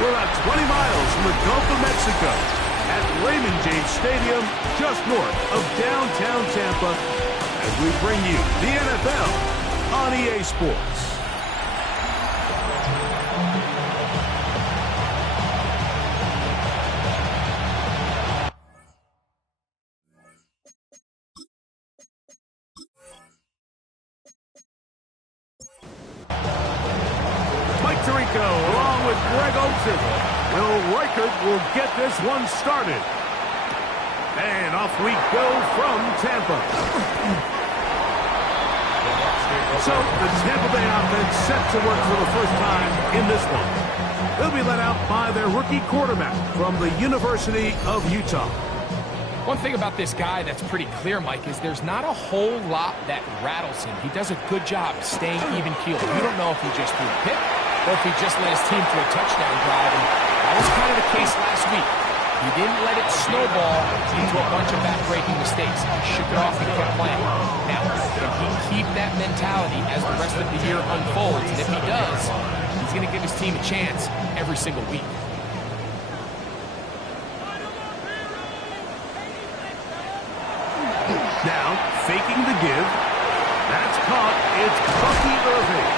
We're about 20 miles from the Gulf of Mexico at Raymond James Stadium, just north of downtown Tampa, as we bring you the NFL on EA Sports. Along with Greg Olsen. Will Reichert will get this one started. And off we go from Tampa. So the Tampa Bay offense set to work for the first time in this one. They'll be led out by their rookie quarterback from the University of Utah. One thing about this guy that's pretty clear, Mike, is there's not a whole lot that rattles him. He does a good job staying even-keeled. You don't know if he just threw a pick or if he just led his team to a touchdown drive. And that was kind of the case last week. He didn't let it snowball into a bunch of back-breaking mistakes. He shook it off and kept playing. Now, can he keep that mentality as the rest of the year unfolds? And if he does, he's going to give his team a chance every single week. Now, faking the give. That's caught. It's Bucky Irving.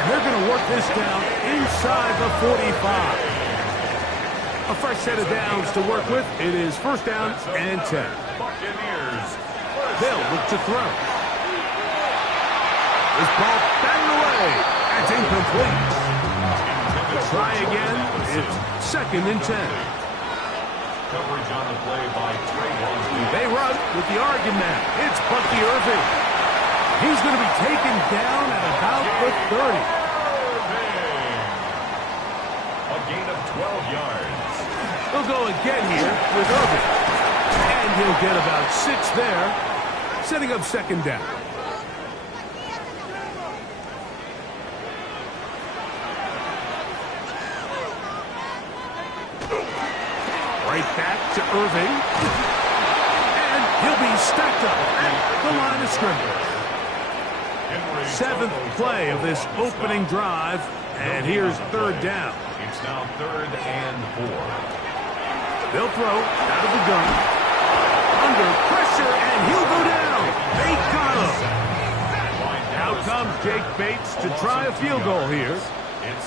And they're going to work this down inside the 45. A fresh set of downs to work with. It is first down and 10. Buccaneers. They'll look to throw. This ball batted away. That's incomplete. Try again. It's second and 10. Coverage on the play by Trey. They run with the Oregon man. It's Bucky Irving. He's going to be taken down at about the 30. A gain of 12 yards. He'll go again here with Irving. And he'll get about 6 there, setting up second down. Right back to Irving. And he'll be stacked up at the line of scrimmage. Seventh play of this opening drive. And here's third down. It's now 3rd and 4. They'll throw out of the gun. Under pressure, and he'll go down. They got him. Out comes Jake Bates to try a field goal here.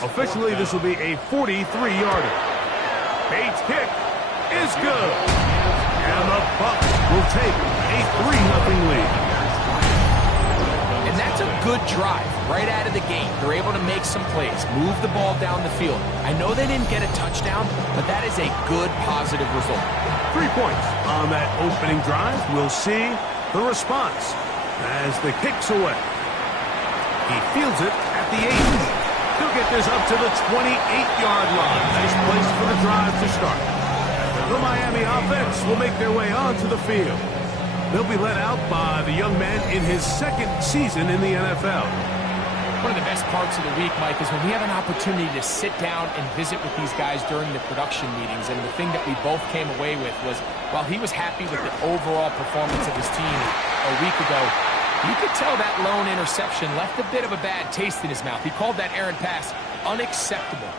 Officially, this will be a 43-yarder. Bates' kick is good. And the Bucs will take a 3-0 lead. And that's a good drive right out of the gate. They're able to make some plays, move the ball down the field. I know they didn't get a touchdown, but that is a good, positive result. 3 points on that opening drive. We'll see the response as the kick's away. He fields it at the 8. He'll get this up to the 28-yard line. Nice place for the drive to start. The Miami offense will make their way onto the field. They'll be led out by the young man in his second season in the NFL. One of the best parts of the week, Mike, is when we have an opportunity to sit down and visit with these guys during the production meetings. And the thing that we both came away with was, while he was happy with the overall performance of his team a week ago, you could tell that lone interception left a bit of a bad taste in his mouth. He called that errant pass unacceptable.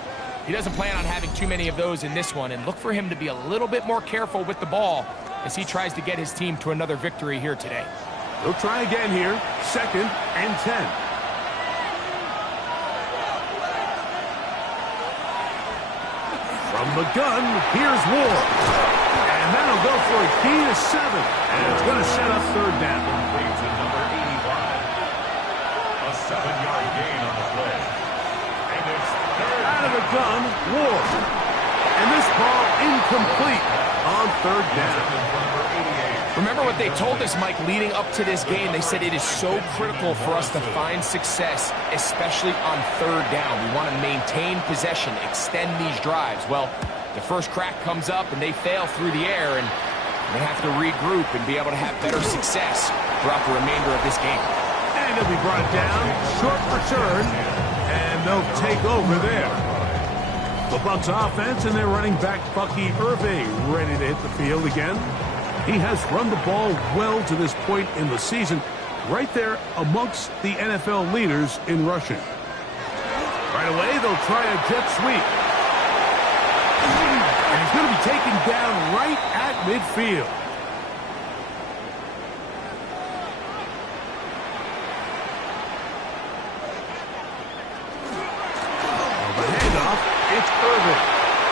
He doesn't plan on having too many of those in this one, and look for him to be a little bit more careful with the ball as he tries to get his team to another victory here today. He'll try again here, second and 10. From the gun, here's Ward. And that'll go for a key to 7. And it's going to set up third down. To number 85. A 7-yard gain on the play. And it's out of the gun, Ward. And this ball incomplete on third down. Remember what they told us, Mike, leading up to this game? They said it is so critical for us to find success, especially on third down. We want to maintain possession, extend these drives. Well, the first crack comes up and they fail through the air, and they have to regroup and be able to have better success throughout the remainder of this game. And it'll be brought down, short return, and they'll take over there. The Bucs offense, and they're running back Bucky Irving ready to hit the field again. He has run the ball well to this point in the season, right there amongst the NFL leaders in rushing. Right away, they'll try a jet sweep. And he's going to be taken down right at midfield. The handoff, it's Irving.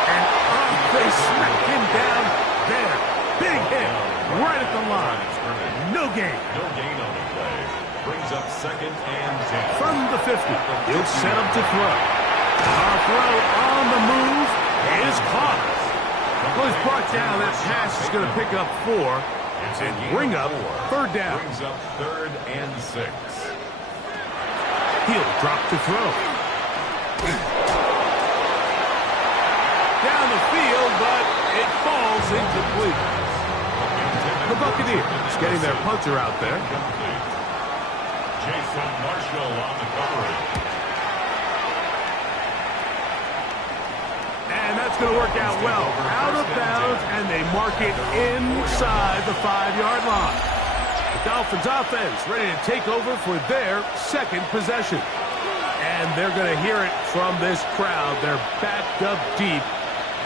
And they smack him down there. Big hit right at the line. No gain. No gain on the play. Brings up 2nd and 10. From the 50, he'll set up to throw. Our throw on the move is caught. Well, he's brought down. That pass is going to pick up 4 and bring up 3rd down. Brings up 3rd and 6. He'll drop to throw. Down the field, but it falls incomplete. The Buccaneers getting their punter out there. Jason Marshall on the coverage. And that's going to work out well. Out of bounds, and they mark it inside the 5-yard line. The Dolphins offense ready to take over for their 2nd possession. And they're going to hear it from this crowd. They're backed up deep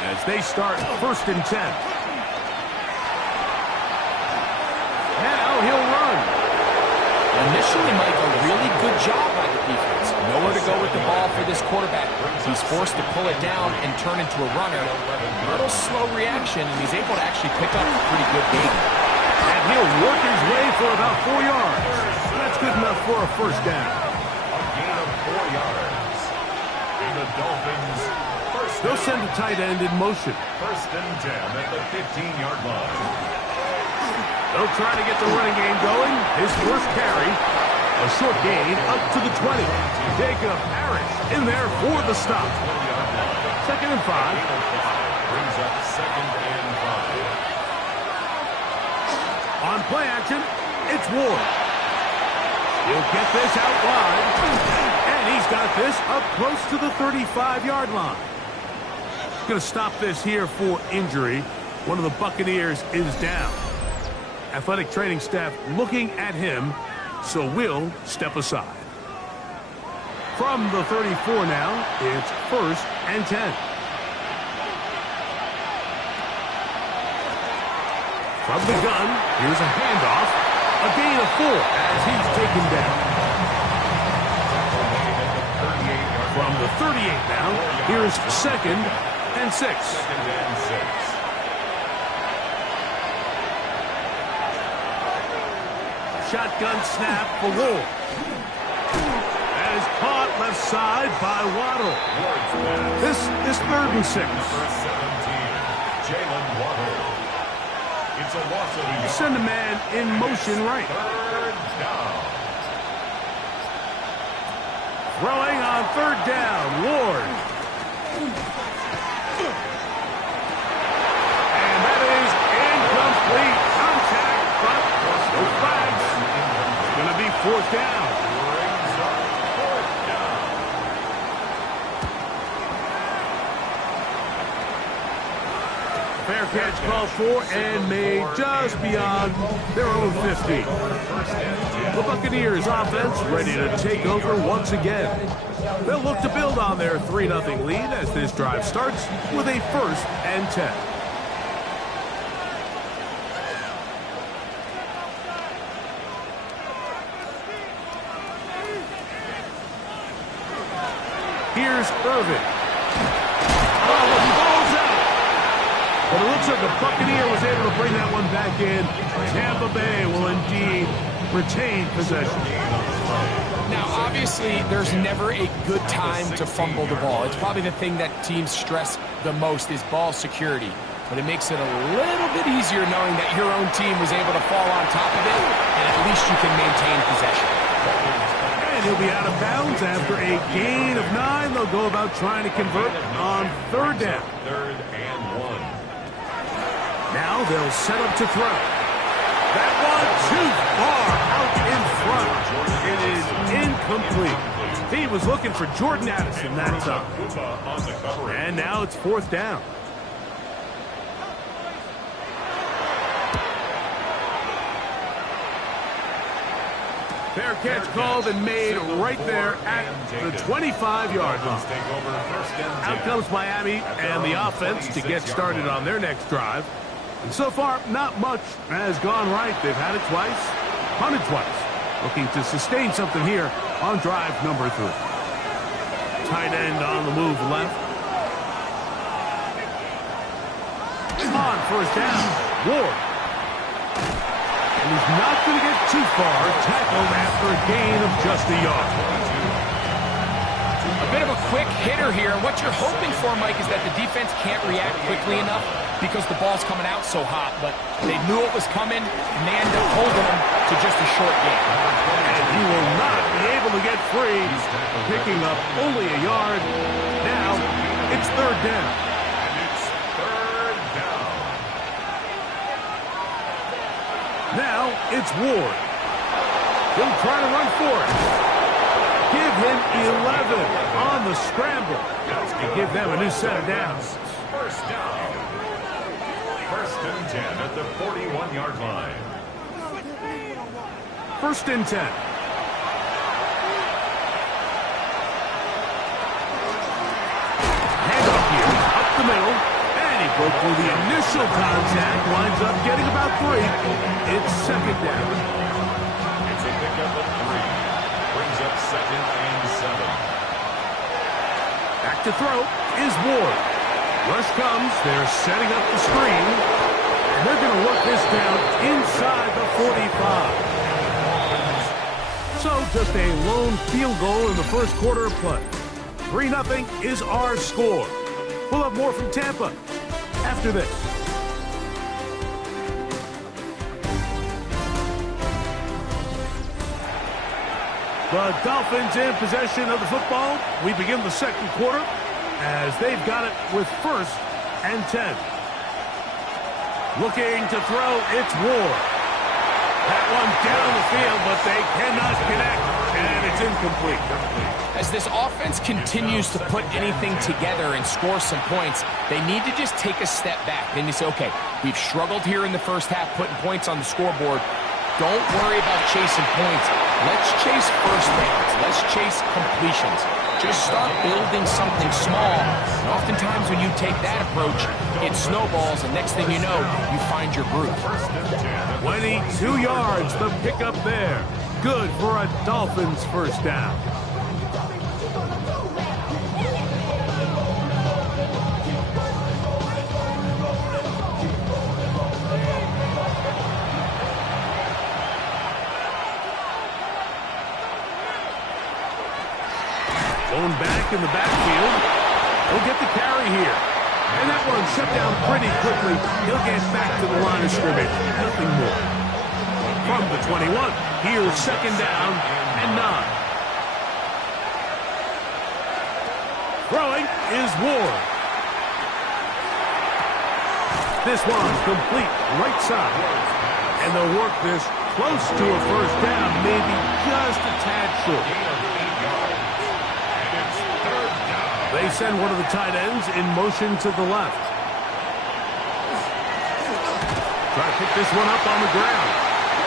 as they start 1st and 10. Now he'll run. Initially, Mike, a really good job by the defense. Nowhere to go with the ball for this quarterback. He's forced to pull it down and turn into a runner. A little slow reaction, and he's able to actually pick up a pretty good gain. And he'll work his way for about 4 yards. That's good enough for a 1st down. A gain of 4 yards. And the Dolphins first. They'll send the tight end in motion. 1st and 10 at the 15-yard line. They'll try to get the running game going. His first carry, a short gain up to the 20. Jacob Parrish in there for the stop. 2nd and 5. Brings up 2nd and 5. On play action, it's Ward. He'll get this out wide. And he's got this up close to the 35-yard line. Going to stop this here for injury. One of the Buccaneers is down. Athletic training staff looking at him, so we'll step aside. From the 34 now, it's 1st and 10. From the gun, here's a handoff. A gain of 4 as he's taken down. From the 38 now, here's 2nd and 6. 2nd and 6. Shotgun snap for Wolf. That is caught left side by Waddle. This is 3rd and 6. Number 17, Jalen Waddle. It's a loss of a yard. Send a man in motion right. 3rd down. Throwing on 3rd down, Ward. And that is incomplete. Contact, but no flags. It's going to be 4th down. Brings up 4th down. Fair catch called for and made just beyond their own 50. The Buccaneers offense ready to take over once again. They'll look to build on their 3-0 lead as this drive starts with a 1st and 10. Here's Irving. Oh, the ball's out. But it looks like the Buccaneer was able to bring that one back in. Tampa Bay will indeed retain possession. Now, obviously, there's never a good time to fumble the ball. It's probably the thing that teams stress the most is ball security. But it makes it a little bit easier knowing that your own team was able to fall on top of it, and at least you can maintain possession. And he'll be out of bounds after a gain of 9. They'll go about trying to convert on 3rd down. 3rd and 1. Now they'll set up to throw. That one too far out in front. It is incomplete. He was looking for Jordan Addison that time. And now it's 4th down. Fair catch called and made right there at the 25-yard line. Out comes Miami and the offense to get started on their next drive. And so far, not much has gone right. They've had it twice, punted twice. Looking to sustain something here on drive number 3. Tight end on the move left. On 1st down, Ward. And he's not going to get too far, tackled after a gain of just a yard. A bit of a quick hitter here, and what you're hoping for, Mike, is that the defense can't react quickly enough because the ball's coming out so hot, but they knew it was coming, and they ended up holding him to just a short gain. And he will not be able to get free, picking up only a yard. Now, it's 3rd down. Now it's Ward. He'll try to run for it. Give him 11 on the scramble to give them a new set of downs. 1st down. 1st and 10 at the 41-yard line. 1st and 10. Handoff here, up the middle. And he broke through the initial contact, winds up getting about 3. It's 2nd down. It's a pickup of 3. Brings up 2nd and 7. Back to throw is Ward. Rush comes, they're setting up the screen. And they're going to work this down inside the 45. So just a lone field goal in the 1st quarter of play. 3-0 is our score. We'll have more from Tampa after this. The Dolphins in possession of the football. We begin the 2nd quarter as they've got it with 1st and 10. Looking to throw, it's Ward. That one down the field, but they cannot connect, and it's incomplete. As this offense continues to put anything together and score some points, they need to just take a step back. And you say, okay, we've struggled here in the 1st half, putting points on the scoreboard. Don't worry about chasing points. Let's chase 1st downs. Let's chase completions. Just start building something small. And oftentimes when you take that approach, it snowballs, and next thing you know, you find your groove. 22 yards, the pickup there. Good for a Dolphins 1st down. Going back in the backfield. He'll get the carry here. And that one shut down pretty quickly. He'll get back to the line of scrimmage. Nothing more. From the 21, here's 2nd down and 9. Throwing is Ward. This one's complete right side. And they'll work this close to a 1st down, maybe just a tad short. They send one of the tight ends in motion to the left. Try to pick this one up on the ground.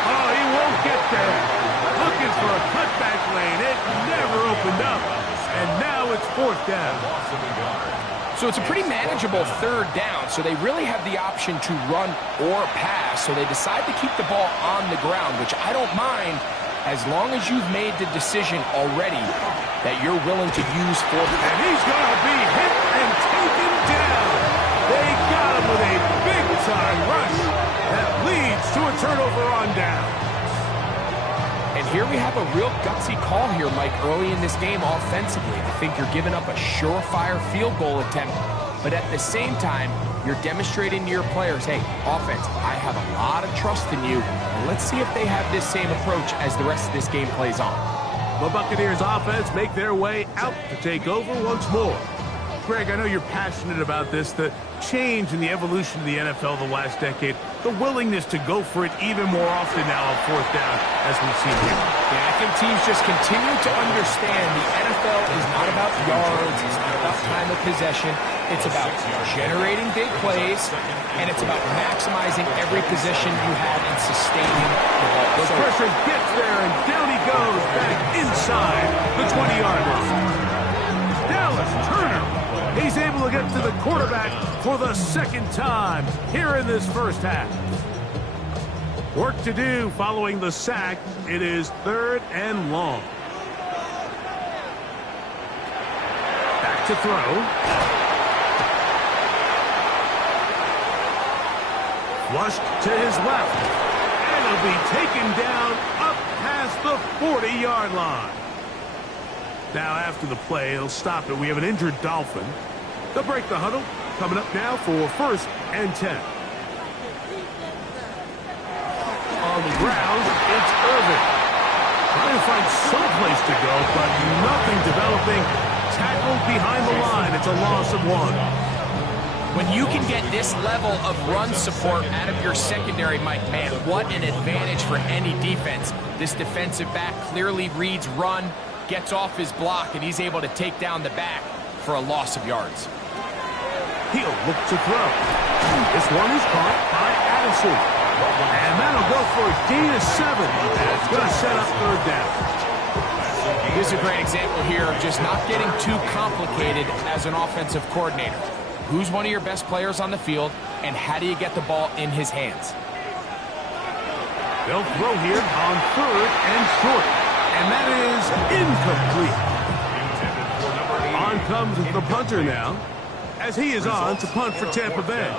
Oh, he won't get there. Looking for a cutback lane. It never opened up. And now it's 4th down. So it's a pretty manageable 3rd down, so they really have the option to run or pass. So they decide to keep the ball on the ground, which I don't mind, as long as you've made the decision already that you're willing to use 4th. And he's going to be hit and taken down. They got him with a big-time rush that leads to a turnover on down. And here we have a real gutsy call here, Mike, early in this game offensively. I think you're giving up a surefire field goal attempt, but at the same time, you're demonstrating to your players, hey, offense, I have a lot of trust in you, and let's see if they have this same approach as the rest of this game plays on. The Buccaneers offense make their way out to take over once more. Greg, I know you're passionate about this. The changed in the evolution of the NFL the last decade. The willingness to go for it even more often now on fourth down, as we've seen here. Yeah, I think teams just continue to understand the NFL is not about yards, it's not about time of possession. It's about generating big plays, and it's about maximizing every possession you have and sustaining the ball. The pressure gets there, and down he goes back inside the 20-yard line. Dallas Turner, he's able to get to the quarterback for the second time here in this first half. Work to do following the sack. It is 3rd and long. Back to throw. Flushed to his left. And he'll be taken down up past the 40-yard line. Now after the play, he'll stop it. We have an injured Dolphin. They'll break the huddle. Coming up now for 1st and 10. On the ground, it's Irvin. Trying to find some place to go, but nothing developing. Tackled behind the line. It's a loss of 1. When you can get this level of run support out of your secondary, Mike, man, what an advantage for any defense. This defensive back clearly reads run, gets off his block, and he's able to take down the back for a loss of yards. He'll look to throw. This one is caught by Addison. And that'll go for a gain of 7. That's going to set up 3rd down. This is a great example here of just not getting too complicated as an offensive coordinator. Who's one of your best players on the field, and how do you get the ball in his hands? They'll throw here on 3rd and short. And that is incomplete. On comes the punter now, as he is on to punt for Tampa Bay.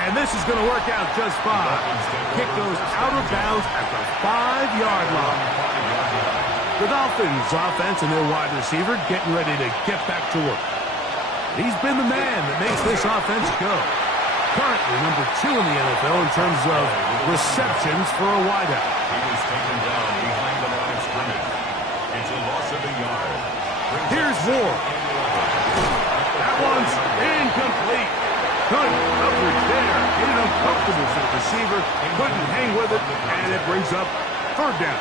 And this is going to work out just fine. Kick goes out of bounds at the 5-yard line. The Dolphins offense and their wide receiver getting ready to get back to work. He's been the man that makes this offense go. Currently number 2 in the NFL in terms of receptions for a wideout. He was taken down behind the line of scrimmage. It's a loss of a yard. Here's Ward. That one's incomplete. Good coverage there. Getting uncomfortable for the receiver. Couldn't hang with it, and it brings up 3rd down.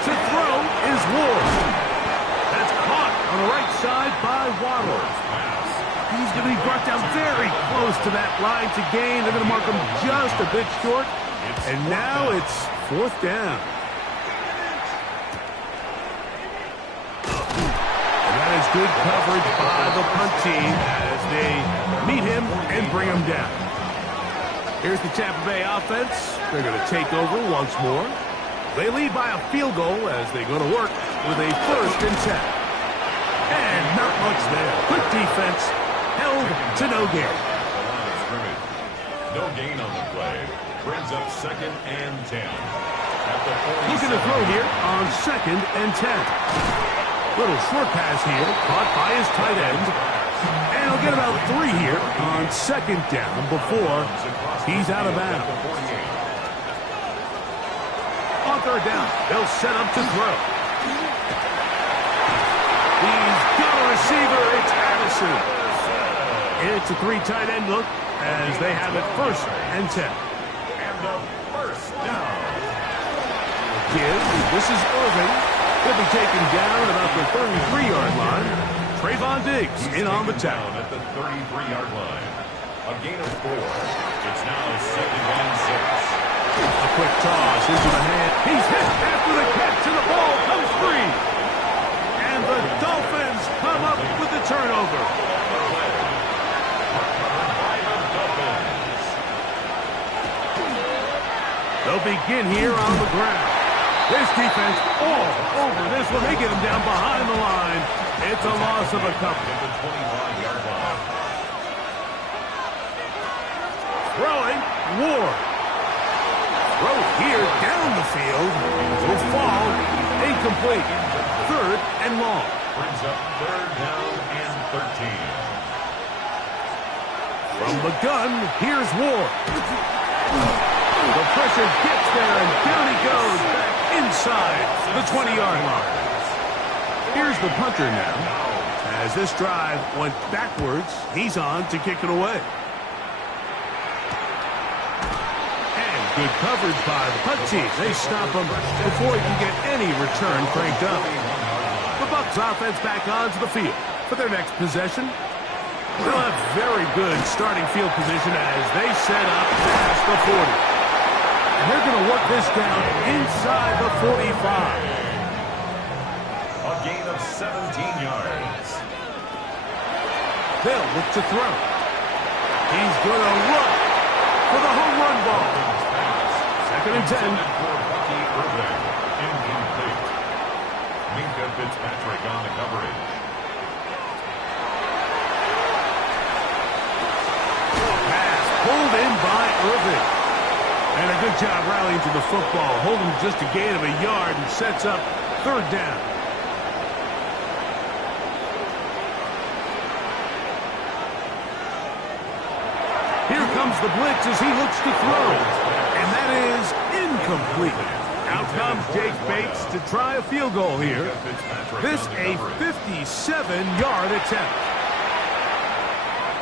To throw is Ward. That's caught on the right side by Waddle. He's going to be brought down very close to that line to gain. They're going to mark him just a bit short. And now it's 4th down. And that is good coverage by the punt team as they meet him and bring him down. Here's the Tampa Bay offense. They're going to take over once more. They lead by a field goal as they go to work with a 1st and 10. And not much there. Quick defense, held to no gain. No gain on the play. Brings up 2nd and 10. Looking to throw here on 2nd and 10. Little short pass here, caught by his tight end. And he'll get about 3 here on 2nd down before he's out of bounds. On 3rd down, they'll set up to throw. He's got a receiver. It's Addison. It's a 3 tight end look as they have it 1st and 10. And the 1st down. This is Irvin. He'll be taken down about the 33-yard line. Trayvon Diggs in on the tackle. At the 33-yard line. A gain of 4. It's now 2nd and 6. A quick toss into the hand. He's hit after the catch, and the ball comes free. And the Dolphins come up with the turnover. They'll begin here on the ground. This defense all over this one. They get him down behind the line. It's a loss of a couple. At the 25-yard line. Throwing, Ward. Throw here down the field. Will fall. Incomplete. 3rd and long. Brings up 3rd down and 13. From the gun, here's Ward. The pressure gets there, and down he goes back inside the 20-yard line. Here's the punter now. As this drive went backwards, he's on to kick it away. And good coverage by the punt team. They stop him before he can get any return cranked up. The Bucs offense back onto the field for their next possession. They'll have very good starting field position as they set up past the 40. And they're going to work this down inside the 45. A gain of 17 yards. They'll look to throw. He's going to run for the home run ball. Second and 10. For Bucky Irving. Incomplete. Minka Fitzpatrick on the coverage. Pass pulled in by Irving. And a good job rallying to the football. Holding just a gain of a yard and sets up third down. Here comes the blitz as he looks to throw. And that is incomplete. Out comes Jake Bates to try a field goal here. This a 57-yard attempt.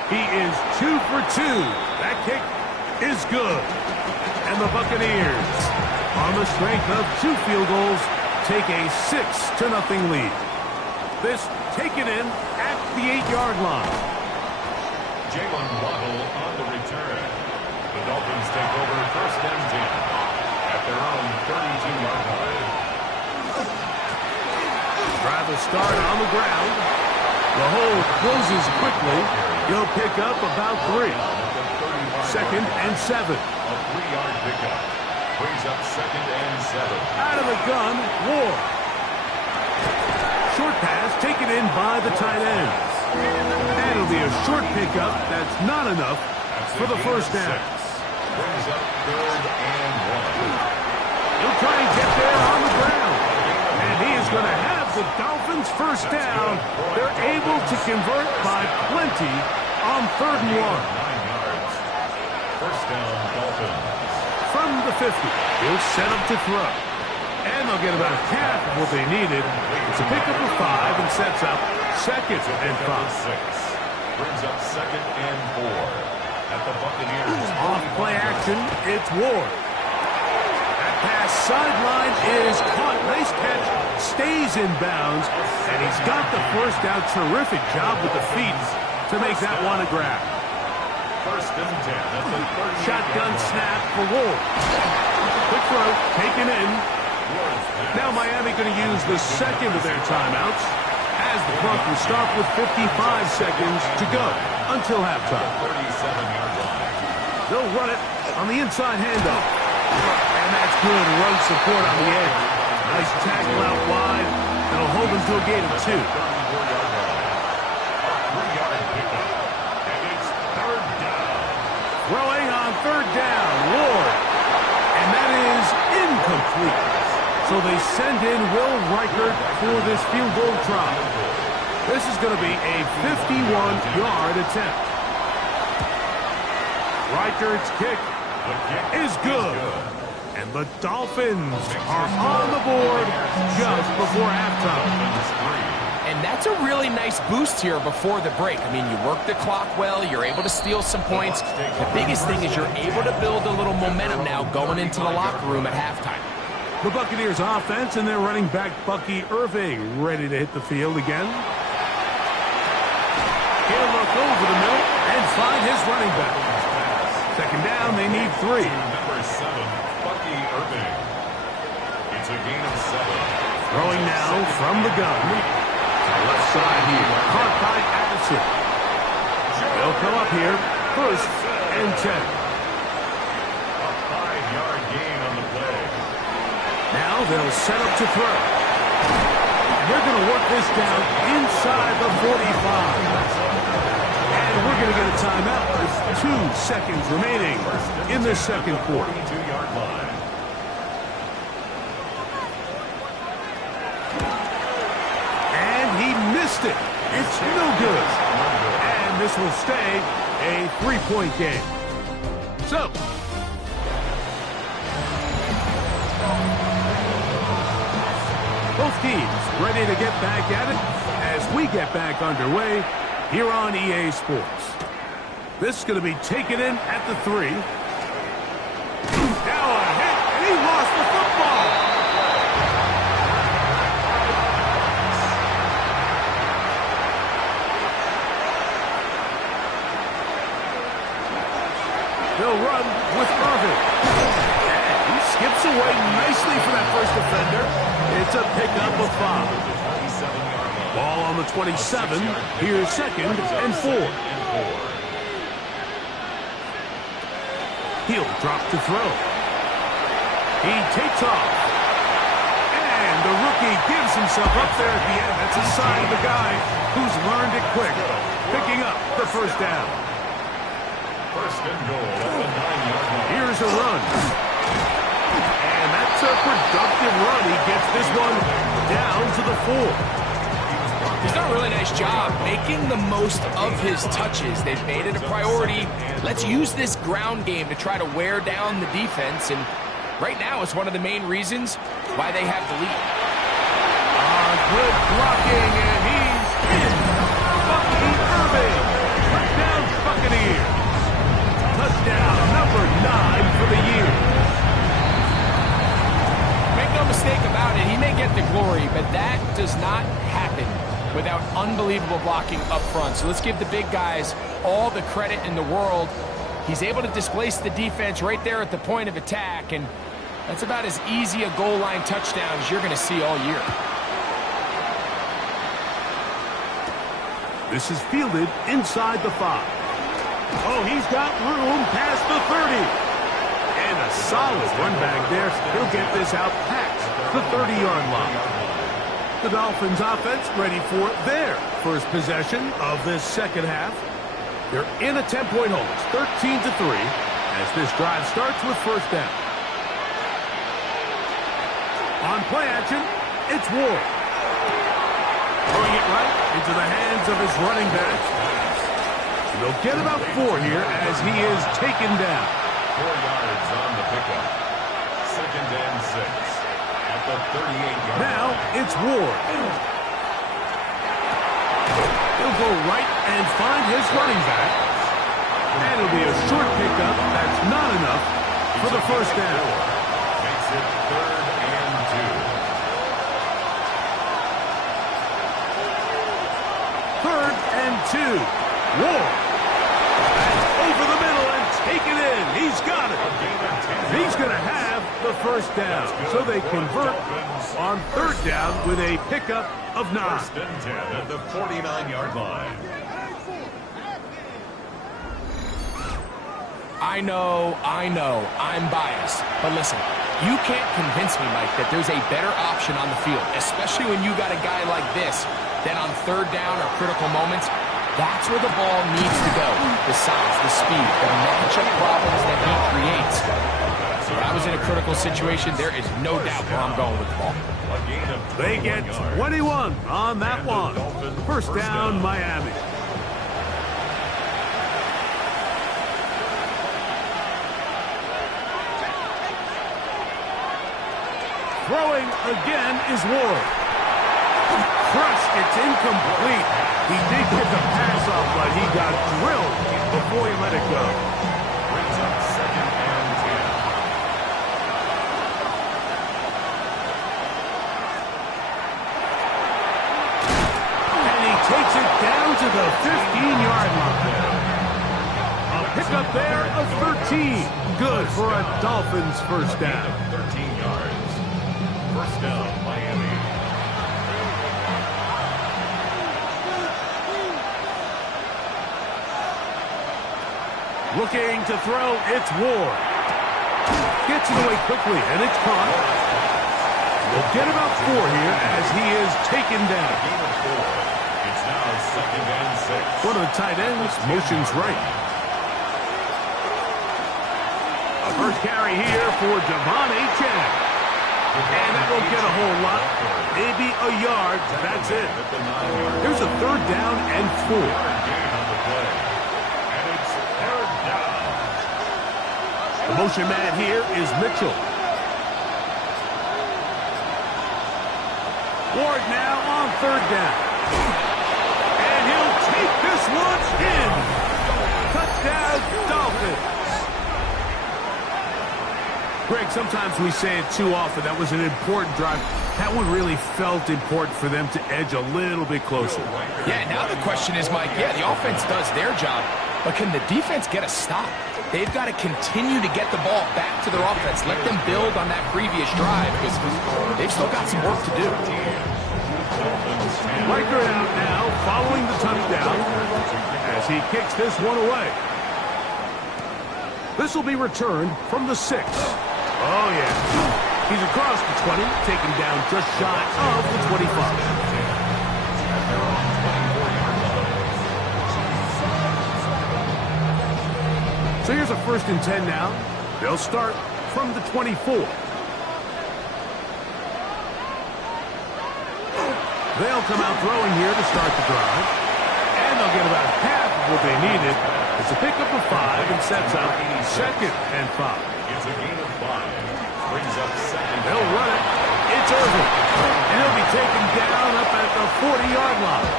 He is 2 for 2. That kick is good. And the Buccaneers, on the strength of 2 field goals, take a 6-0 lead. This taken in at the 8-yard line. Jalen Waddle on the return. The Dolphins take over first and 10 at their own 32-yard line. Drive will start on the ground. The hole closes quickly. He'll pick up about 3. Second and 7. A 3-yard pickup. Brings up second and 7. Out of the gun, Ward. Short pass taken in by the tight end. And it'll be a short pickup. That's not enough for the first down. Brings up third and 1. He'll try and get there on the ground. And he is going to have the Dolphins first down. They're able to convert by plenty on third and 1. 9 yards. First down, Dolphins. From the 50, he'll set up to throw. And they'll get about half of what they needed. It's a pickup of 5 and sets up second and 5. 6. Brings up second and 4 at the Buccaneers. Off play action, it's Ward. That pass sideline is caught. Nice catch, stays in bounds, and he's got the first down. Terrific job with the feet to make that one a grab. First and 10 at the 30. Shotgun snap for Ward. Quick throw, taken in. Now Miami going to use the second of their timeouts as the clock will stop with 55 seconds to go until halftime. 37-yard line. They'll run it on the inside handoff. And that's good run support on the edge. Nice tackle out wide. It'll hold them to a gain of 2. 34-yard line. A 3-yard pickup. And it's third down. Throwing on third down, Ward. And that is incomplete. So they send in Will Reichert for this field goal try. This is going to be a 51-yard attempt. Reichert's kick is good. And the Dolphins are on the board just before halftime. And that's a really nice boost here before the break. I mean, you work the clock well, you're able to steal some points. The biggest thing is you're able to build a little momentum now going into the locker room at halftime. The Buccaneers offense and their running back Bucky Irving ready to hit the field again. He'll look over the middle and find his running back. Second down, they need 3. Number 7, Bucky Irving. It's a gain of 7. Throwing now from the gun. To the left side here. Caught by Addison. They'll come up here. First and 10. A 5-yard gain on the play. Now they'll set up to throw. And they're going to work this down inside the 45. And we're going to get a timeout with 2 seconds remaining in the second quarter. 32-yard line. And he missed it. It's no good. And this will stay a 3-point game. So, teams ready to get back at it as we get back underway here on EA Sports. This is going to be taken in at the 3. Now a hit, and he lost the football. They'll run with Irvin. And he skips away nicely for that first defender. It's a pickup of 5. Ball on the 27. Here's 2nd and 4. He'll drop to throw. He takes off. And the rookie gives himself up there at the end. That's a sign of the guy who's learned it quick. Picking up the first down. First and goal at the 9-yard line. Here's a run. And that's a productive run. He gets this one down to the 4. He's done a really nice job making the most of his touches. They've made it a priority. Let's use this ground game to try to wear down the defense. And right now, it's one of the main reasons why they have the lead. Good blocking, and he's in. Bucky Irving. Touchdown, Buccaneers. Touchdown number 9 for the year. Make no mistake about it, he may get the glory, but that does not happen without unbelievable blocking up front. So let's give the big guys all the credit in the world. He's able to displace the defense right there at the point of attack, and that's about as easy a goal line touchdown as you're going to see all year. This is fielded inside the 5. Oh, he's got room past the 30. And a solid run back there. He'll get this out past the 30-yard line. The Dolphins offense ready for their first possession of this second half. They're in a 10-point hole. It's 13-3 as this drive starts with first down. On play action, it's Ward. Throwing it right into the hands of his running back. They'll get about 4 here as he is taken down. 4 yards on the pickup. 2nd and 6. At the 38-yard line. Now it's Ward. He'll go right and find his running back. And it'll be a short pickup. That's not enough for the first down. Makes it 3rd and 2. 3rd and 2. Ward. That's over the middle and taken in. He's got it. He's going to have the first down. So they convert on 3rd down with a pickup of 9. 1st and 10 at the 49-yard line. I know, I'm biased. But listen, you can't convince me, Mike, that there's a better option on the field, especially when you got a guy like this, that on 3rd down or critical moments, that's where the ball needs to go. The size, the speed, the matchup problems that he creates. If I was in a critical situation, there is no doubt where I'm going with the ball. They get 21 on that one. First down, Miami. Throwing again is Ward. Crushed, it's incomplete. He did get the pass off, but he got drilled before he let it go. Brings up 2nd and 10. And he takes it down to the 15-yard line. A pickup there of 13. Good for a Dolphins first down. 13 yards. First down, Miami. Looking to throw, it's Ward. Gets it away quickly, and it's caught. We'll get about 4 here as he is taken down. Game of 4. It's now 2nd and 6. One of the tight ends motions right. A first carry here for Devon Achane. And that won't get a whole lot. Maybe a yard. That's it. Here's a 3rd down and 4. The motion man here is Mitchell. Ward now on third down. And he'll take this one in. Touchdown, Dolphins. Greg, sometimes we say it too often. That was an important drive. That one really felt important for them to edge a little bit closer. Yeah, now the question is, Mike, yeah, the offense does their job, but can the defense get a stop? They've got to continue to get the ball back to their offense. Let them build on that previous drive because they've still got some work to do. Riker out now, following the touchdown as he kicks this one away. This will be returned from the 6. Oh, yeah. He's across the 20, taken down just shy of the 25. So here's a 1st and 10 now. They'll start from the 24. They'll come out throwing here to start the drive. And they'll get about half of what they needed. It's a pickup of 5 and sets up 2nd and 5. It's a gain of 5. Brings up 2nd. They'll run it. It's Irvin. And he'll be taken down up at the 40-yard line.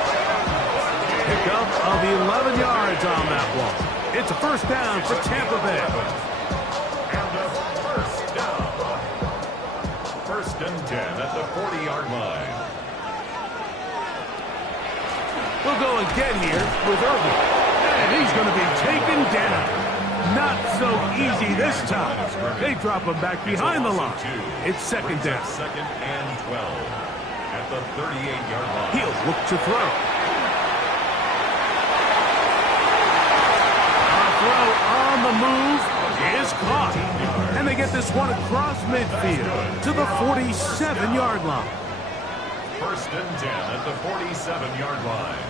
Pickup of 11 yards on that one. It's a 1st down for Tampa Bay. And a 1st down. 1st and 10 at the 40-yard line. We'll go again here with Irvin. And he's going to be taken down. Not so easy this time. They drop him back behind the line. It's 2nd down. 2nd and 12 at the 38-yard line. He'll look to throw. A throw on the move is caught. And they get this one across midfield to the 47-yard line. 1st and 10 at the 47-yard line.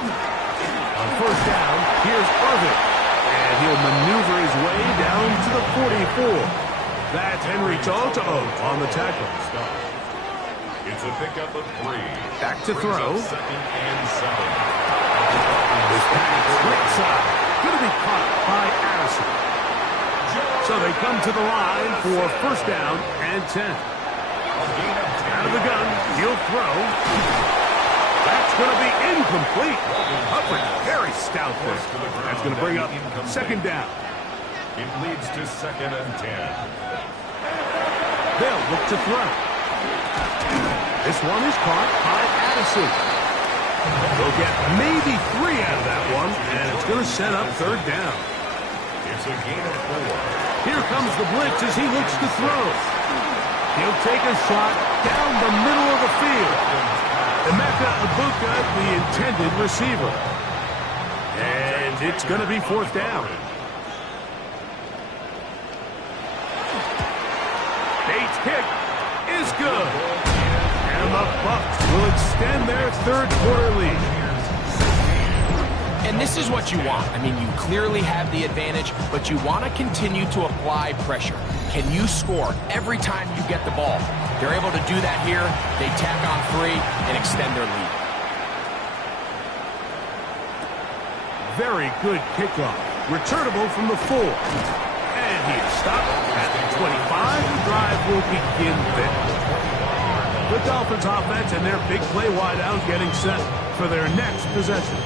On 1st down, here's Irvin. And he'll maneuver his way down to the 44. That's Henry Toto on the tackle. It's a pickup of 3. Back to throw. 2nd and 7. This pass right side. Going to be caught by Addison. So they come to the line for 1st down and 10. Out of the gun, he'll throw. That's going to be incomplete. Hubbard, very stout there. That's going to bring up 2nd down. It leads to 2nd and 10. They'll look to throw. This one is caught by Addison. They'll get maybe 3 out of that one, and it's going to set up 3rd down. It's a gain of 4. Here comes the blitz as he looks to throw. He'll take a shot down the middle of the field. Mcfl, the intended receiver. And it's going to be 4th down. Bates' kick is good. And the Bucs will extend their 3rd quarter lead. And this is what you want. I mean, you clearly have the advantage, but you want to continue to apply pressure. Can you score every time you get the ball? They're able to do that here. They tack on 3 and extend their lead. Very good kickoff. Returnable from the 4. And he is stopped at the 25. The drive will begin there. The Dolphins offense and their big play wideout getting set for their next possession.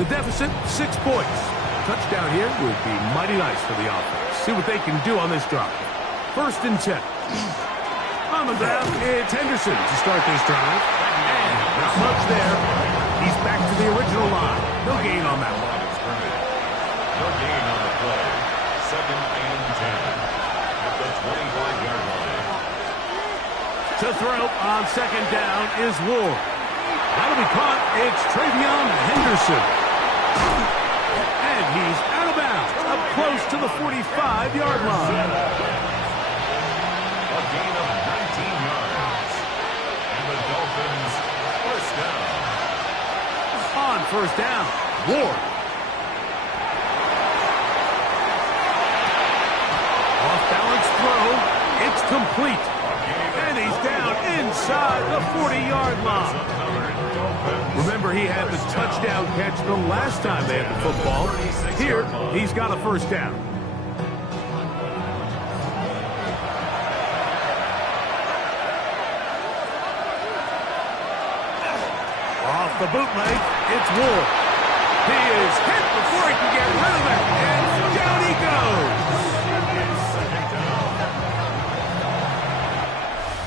The deficit, 6 points. Touchdown here would be mighty nice for the offense. See what they can do on this drive. 1st and 10. On the ground, it's Henderson to start this drive. And not much there. He's back to the original line. No gain on that one. No gain on the play. 2nd and 10 at the 25-yard line. To throw on 2nd down is Ward. That'll be caught. It's Travion Henderson. And he's out of bounds, up close to the 45-yard line. A gain of 19 yards. And the Dolphins 1st down. On 1st down, Ward. Off-balance throw. It's complete. And he's down inside the 40-yard line. Remember, he had the touchdown catch the last time they had the football. Here, he's got a 1st down. Off the bootleg, it's Ward. He is hit before he can get rid of it, and down he goes.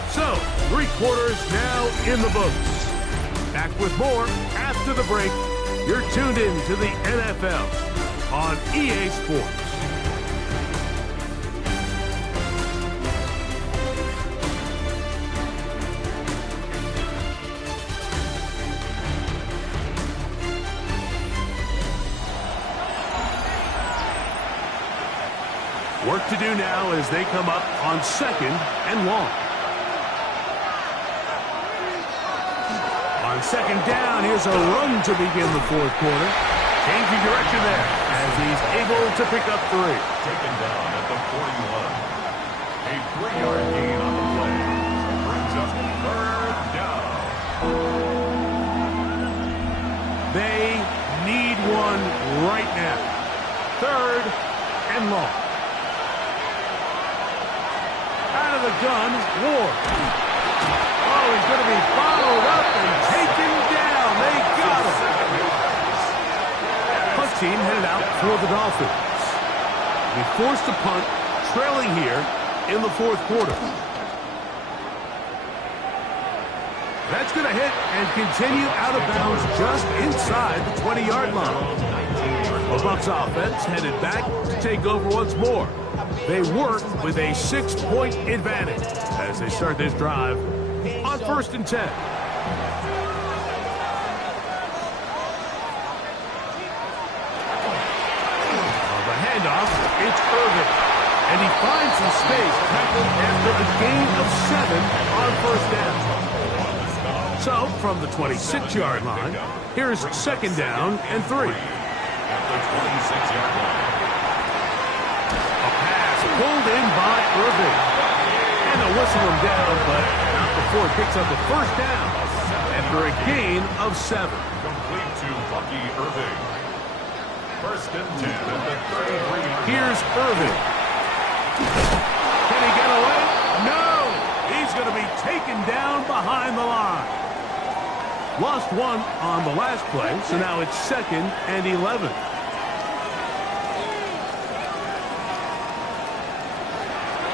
So, 3 quarters now in the books. Back with more after the break. You're tuned in to the NFL on EA Sports. Work to do now as they come up on 2nd and long. On 2nd down, here's a run to begin the 4th quarter. Changing direction there as he's able to pick up 3. Taken down at the 41. A 3-yard gain on the play. Brings up 3rd down. They need one right now. 3rd and long. Out of the gun, Ward. Oh, he's going to be followed up and taken down. They got him. Punt team headed out for the Dolphins. Be forced to punt, trailing here in the 4th quarter. That's going to hit and continue out of bounds just inside the 20-yard line. The Bucs offense headed back to take over once more. They work with a 6-point advantage as they start this drive on 1st and 10. On the handoff, it's Irvin. And he finds some space tackled after a gain of 7 on 1st down. So, from the 26-yard line, here's 2nd down and 3. At the 26-yard line. Pulled in by Irving. And they'll whistle him down, but not before he picks up the 1st down after a gain of 7. Complete to Bucky Irving. 1st and 10 at the 33-yard line. Here's Irving. Can he get away? No! He's going to be taken down behind the line. Lost 1 on the last play, so now it's 2nd and 11.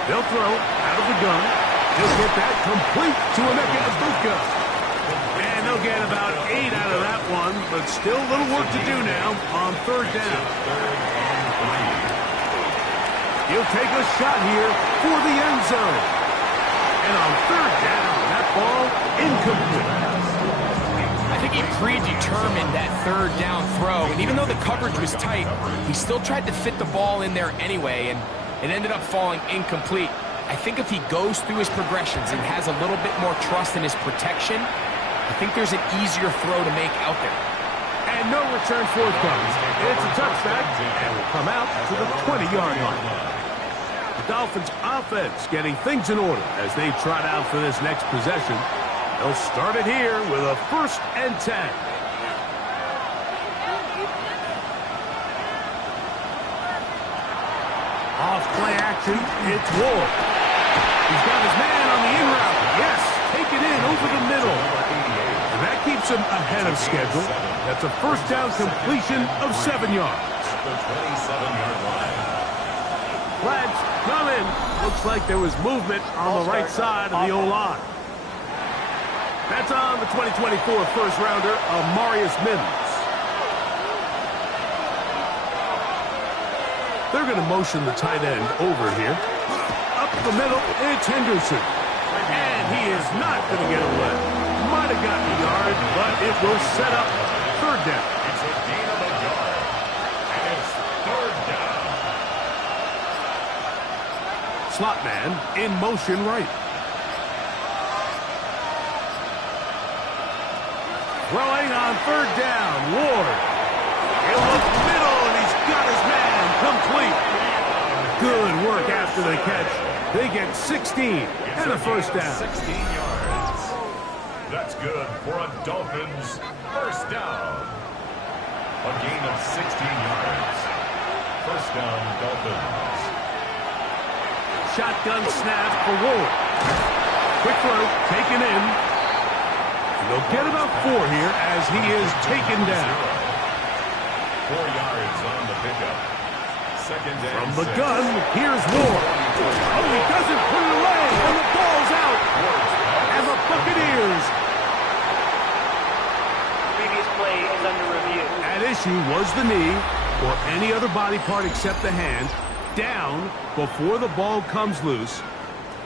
They'll throw out of the gun. He'll get that complete to Mcfl. And they'll get about 8 out of that one, but still a little work to do now on 3rd down. He'll take a shot here for the end zone. And on 3rd down, that ball incomplete. I think he predetermined that 3rd down throw, and even though the coverage was tight, he still tried to fit the ball in there anyway, and it ended up falling incomplete. I think if he goes through his progressions and has a little bit more trust in his protection, I think there's an easier throw to make out there. And no return forthcoming. It's a touchback, and will come out to the 20-yard line. The Dolphins offense getting things in order as they trot out for this next possession. They'll start it here with a 1st and 10. Off play action, it's Ward. He's got his man on the in route. Yes, take it in over the middle. And that keeps him ahead of schedule. That's a 1st down completion of 7 yards. The 27-yard line. Flags come in. Looks like there was movement on the right side of the O-line. That's on the 2024 first-rounder, Amarius Mims. They're going to motion the tight end over here. Up the middle, it's Henderson. And he is not going to get away. Might have gotten a yard, but it will set up 3rd down. It's a gain of a yard. And it's 3rd down. Slot man in motion right. Throwing on 3rd down, Ward. He'll look middle, and he's got his man. Complete. Good work after the catch. They get 16 and a 1st down. 16 yards. That's good for a Dolphins 1st down. A gain of 16 yards. 1st down, Dolphins. Shotgun snap for Ward. Quick throw taken in. They'll get about 4 here as he is taken down. 4 yards on the pickup. Second and From the 6. gun, here's Ward. Oh, he doesn't put it away, and the ball's out. And the Buccaneers. Previous play is under review. At issue was the knee, or any other body part except the hand, down before the ball comes loose.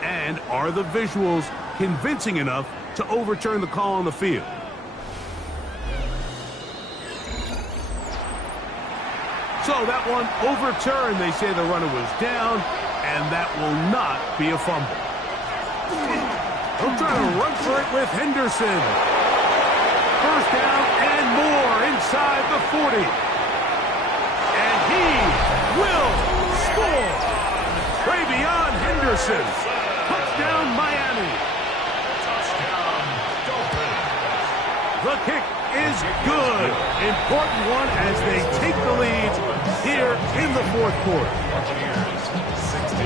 And are the visuals convincing enough to overturn the call on the field? So that one overturned. They say the runner was down, and that will not be a fumble. They'll try to run for it with Henderson. First down and more inside the 40. And he will score. Travion Henderson. Touchdown, Miami. Touchdown, Dolphins. The kick is good. Important one as they take the lead here in the fourth quarter. Buccaneers, 16.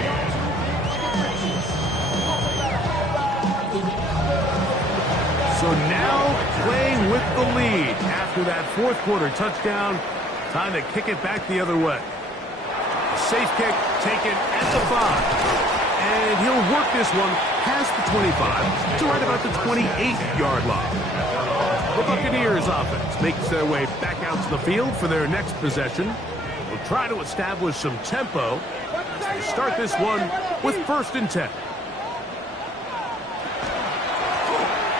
So now playing with the lead after that fourth quarter touchdown. Time to kick it back the other way. A safe kick taken at the 5. And he'll work this one past the 25 to right about the 28-yard line. The Buccaneers offense makes their way back out to the field for their next possession. We'll try to establish some tempo as they start this one with 1st and 10.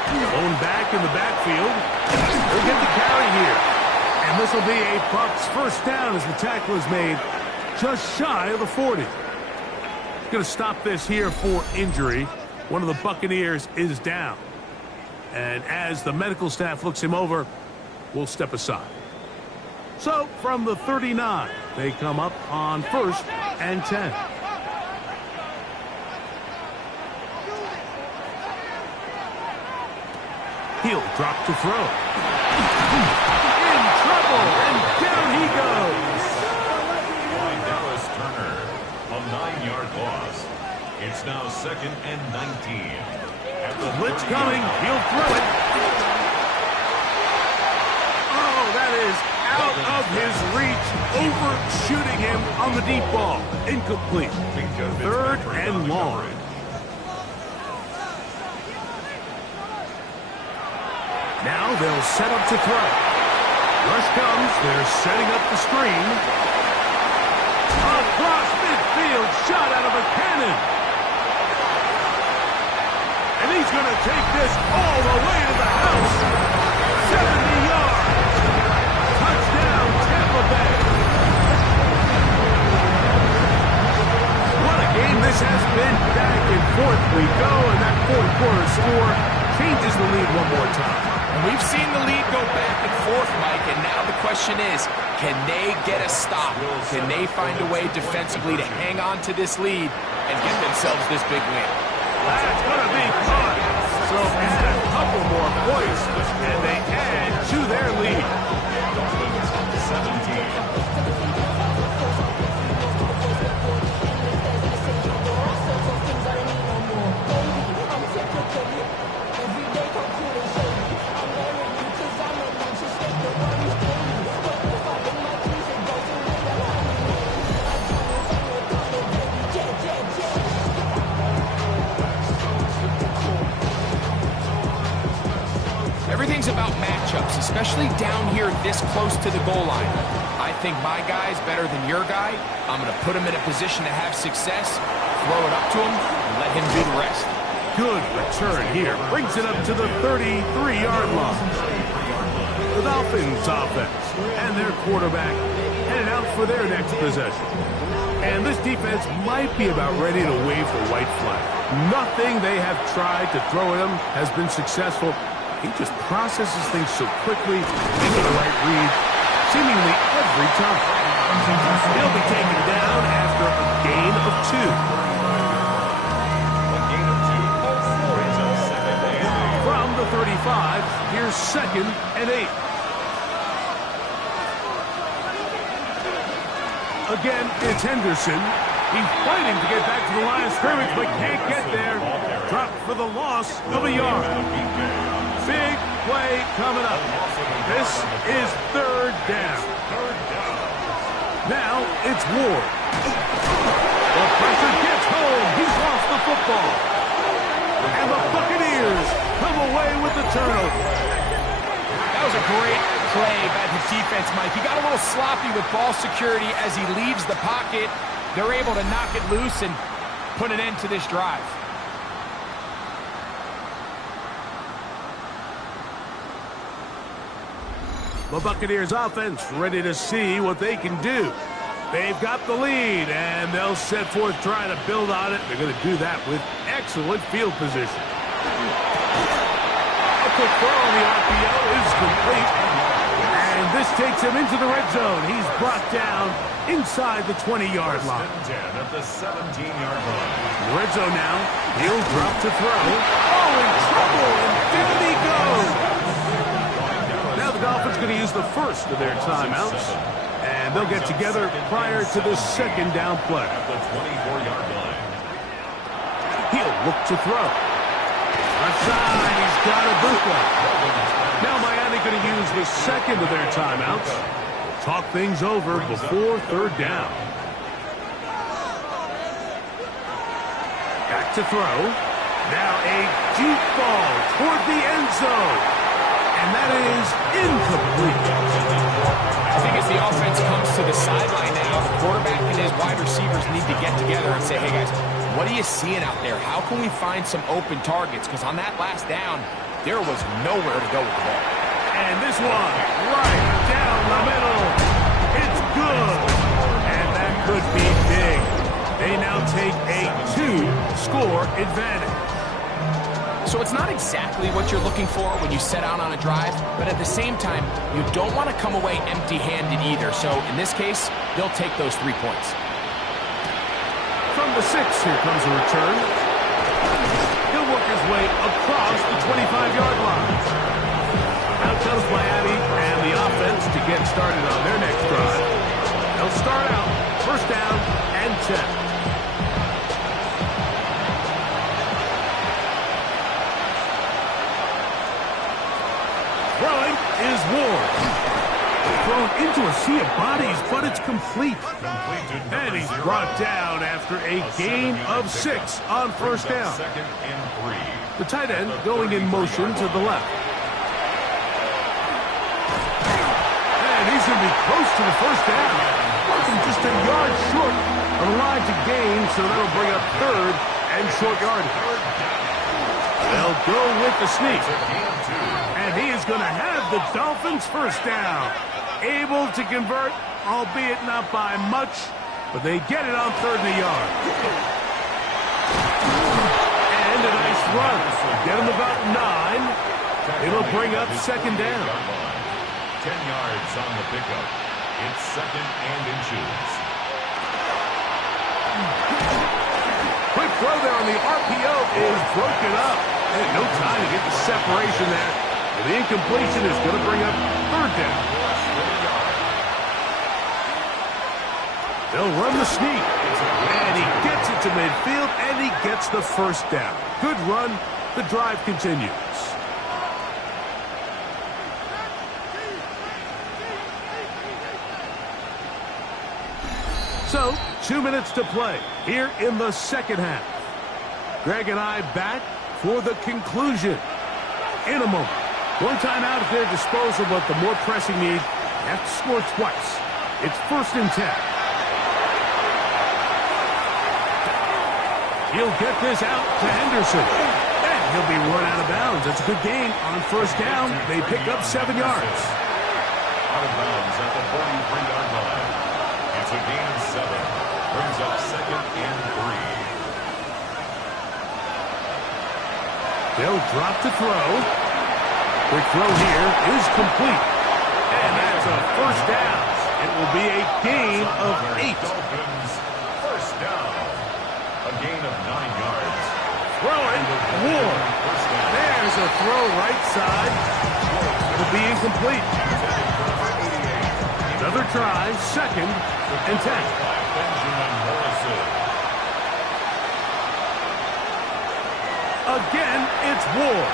Thrown back in the backfield. They'll get the carry here. And this will be a Bucs first down as the tackle is made just shy of the 40. Going to stop this here for injury. One of the Buccaneers is down. And as the medical staff looks him over, we'll step aside. So from the 39, they come up on 1st and 10. He'll drop to throw. In trouble, and down he goes. By Dallas Turner, a 9-yard loss. It's now 2nd and 19. Blitz coming. He'll throw it. Oh, that is out of his reach. Overshooting him on the deep ball. Incomplete. 3rd and long. Now they'll set up to throw. Rush comes. They're setting up the screen. Across midfield. Shot out of a cannon. And he's going to take this all the way to the house. 70 yards. Touchdown, Tampa Bay. What a game this has been. Back and forth we go, and that fourth quarter score changes the lead one more time. And we've seen the lead go back and forth, Mike, and now the question is, can they get a stop? Can they find a way defensively to hang on to this lead and get themselves this big win? That's going to be caught. So add a couple more points, and they add to their lead. Dolphins, 17. Everything's about matchups, especially down here this close to the goal line. I think my guy's better than your guy. I'm going to put him in a position to have success, throw it up to him, and let him do the rest. Good return here. Brings it up to the 33-yard line. The Dolphins offense and their quarterback headed out for their next possession. And this defense might be about ready to wave the white flag. Nothing they have tried to throw at him has been successful. He just processes things so quickly, making the right read, seemingly every time. He'll be taken down after a gain of 2. A gain of 2 brings up 2nd and 8. From the 35, here's 2nd and 8. Again, it's Henderson. He's fighting to get back to the line of scrimmage, but can't get there. Dropped for the loss of a yard. Big play coming up. This is third down. Now it's Ward. The pressure gets home. He's lost the football. And the Buccaneers come away with the turnover. That was a great play by the defense, Mike. He got a little sloppy with ball security as he leaves the pocket. They're able to knock it loose and put an end to this drive. The Buccaneers offense ready to see what they can do. They've got the lead, and they'll set forth trying to build on it. They're going to do that with excellent field position. A quick throw on the RPO is complete. And this takes him into the red zone. He's brought down inside the 20-yard line. At the 17-yard line. Red zone now. He'll drop to throw. Oh, in trouble, and down he goes. Now the Dolphins going to use the first of their timeouts, and they'll get together prior to the second down play. At the 24-yard line. He'll look to throw. Left side, he's got a Buca. Now Miami going to use the second of their timeouts. Talk things over before third down. Back to throw. Now a deep ball toward the end zone. And that is incomplete. I think as the offense comes to the sideline now, the quarterback and his wide receivers need to get together and say, hey, guys, what are you seeing out there? How can we find some open targets? Because on that last down, there was nowhere to go with the ball. And this one, right down the middle. It's good. And that could be big. They now take a 2-score advantage. So it's not exactly what you're looking for when you set out on a drive, but at the same time, you don't want to come away empty-handed either. So in this case, they'll take those 3 points. From the 6, here comes a return. He'll work his way across the 25-yard line. Now comes Miami and the offense to get started on their next drive. They'll start out first down and 10. Throwing is Ward. Thrown into a sea of bodies, but it's complete. And he's brought down after a gain of 6 on first down. Second and 3. The tight end going in motion to the left. And he's going to be close to the first down. Just a yard short of the line to gain, so that'll bring up third and short yardage. They'll go with the sneak. And he is going to have the Dolphins first down. Able to convert, albeit not by much, but they get it on third and a yard. And a nice run. Get him about 9. It'll bring up second down. 10 yards on the pickup. It's second and inches. Quick throw there on the RPO is broken up. And no time to get the separation there. And the incompletion is going to bring up third down. They'll run the sneak. And he gets it to midfield, and he gets the first down. Good run. The drive continues. So, 2 minutes to play here in the second half. Greg and I back for the conclusion in a moment. One timeout at their disposal, but the more pressing need, they have to score twice. It's first and 10. He'll get this out to Henderson. And he'll be run out of bounds. That's a good gain on first down. They pick up 7 yards. Out of bounds at the 43-yard line. It's a gain of 7. Brings up second and 3. They'll drop to throw. Quick throw here is complete. And that's a first down. It will be a gain of 8. Dolphins first down. A gain of 9 yards. Throwing, Ward. There's a throw right side. It'll be incomplete. Another try, second and 10. Again, it's Ward.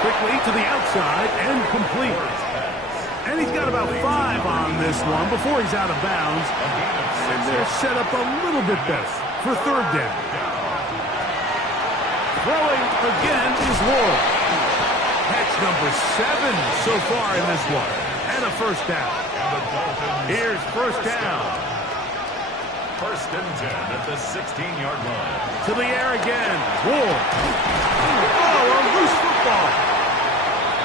Quickly to the outside and complete. And he's got about 5 on this one before he's out of bounds. And they're set up a little bit better for third down. Throwing again is Ward. Catch number 7 so far in this one. And a first down. Here's first down. First and 10 at the 16-yard line. To the air again. Ward. Oh, a loose football.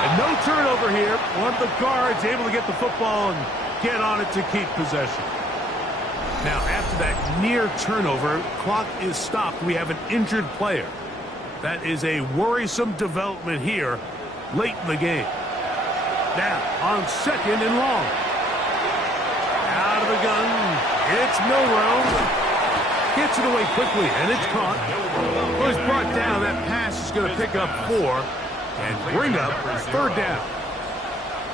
And no turnover here. One of the guards able to get the football and get on it to keep possession. Now, after that near turnover, clock is stopped. We have an injured player. That is a worrisome development here late in the game. Now, on second and long. Out of the gun. It's Milrow. Gets it away quickly, and it's caught. Well, he's brought down. That pass is going to pick up 4 and bring up third down.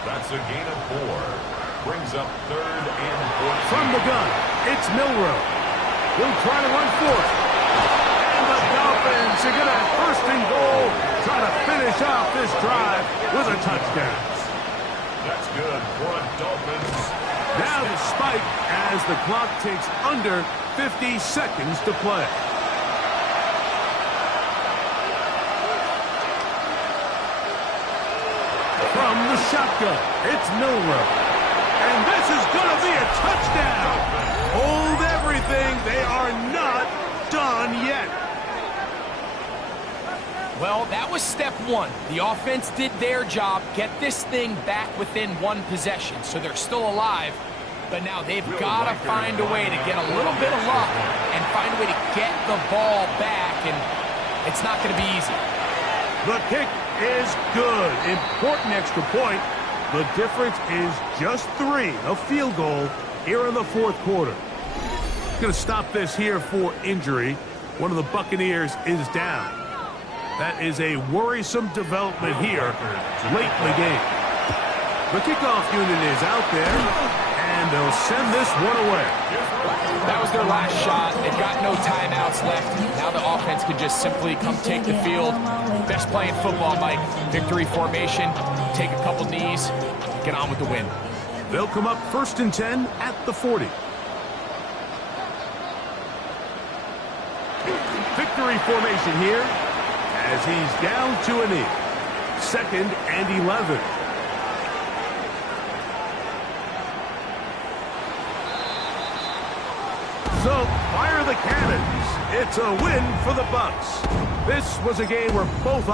That's a gain of 4. Brings up third and 14. From the gun, it's Milrow. He'll try to run for it. And the Dolphins are going to have first and goal, try to finish off this drive with a touchdown. That's good for a Dolphins. Now the spike as the clock takes under 50 seconds to play. From the shotgun, it's Milrow. And this is going to be a touchdown. Hold everything. They are not done yet. Well, that was step 1. The offense did their job, get this thing back within 1 possession, so they're still alive. But now they've got to find a way to get a little bit of luck and find a way to get the ball back, and it's not going to be easy. The kick is good. Important extra point. The difference is just 3, a field goal here in the fourth quarter. Going to stop this here for injury. One of the Buccaneers is down. That is a worrisome development here late in the game. The kickoff unit is out there, and they'll send this one away. That was their last shot. They've got no timeouts left. Now the offense can just simply come take the field. Best play in football, Mike. Victory formation, take a couple knees, get on with the win. They'll come up first and 10 at the 40. Victory formation here as he's down to a knee. Second and 11. So, fire the cannons. It's a win for the Bucs. This was a game where both